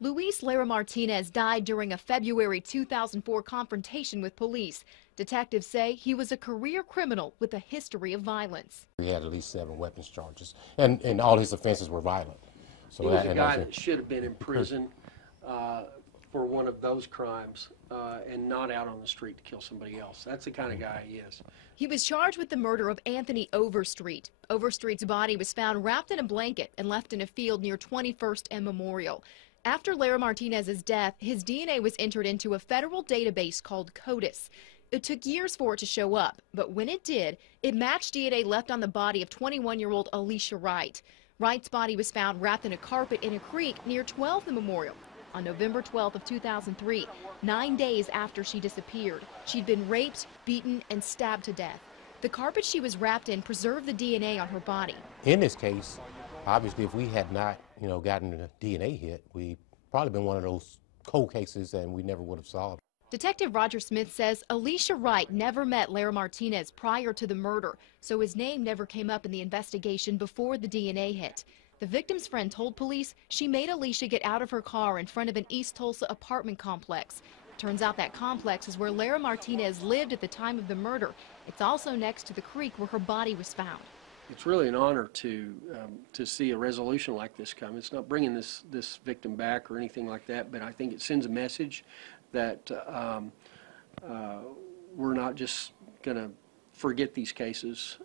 Luis Lara Martinez died during a February 2004 confrontation with police. Detectives say he was a career criminal with a history of violence. He had at least 7 weapons charges, and all his offenses were violent. So he was a guy that should have been in prison for one of those crimes and not out on the street to kill somebody else. That's the kind of guy he is. He was charged with the murder of Anthony Overstreet. Overstreet's body was found wrapped in a blanket and left in a field near 21st and Memorial. After Lara Martinez's death, his DNA was entered into a federal database called CODIS. It took years for it to show up, but when it did, it matched DNA left on the body of 21-year-old Alicia Wright. Wright's body was found wrapped in a carpet in a creek near 12th and Memorial on November 12th of 2003, 9 days after she disappeared. She'd been raped, beaten, and stabbed to death. The carpet she was wrapped in preserved the DNA on her body. In this case, obviously, if we had not, gotten a DNA hit, we probably been one of those cold cases, and we never would have solved. Detective Roger Smith says Alicia Wright never met Lara Martinez prior to the murder, so his name never came up in the investigation before the DNA hit. The victim's friend told police she made Alicia get out of her car in front of an East Tulsa apartment complex. Turns out that complex is where Lara Martinez lived at the time of the murder. It's also next to the creek where her body was found. It's really an honor to see a resolution like this come. It's not bringing this victim back or anything like that, but I think it sends a message that we're not just going to forget these cases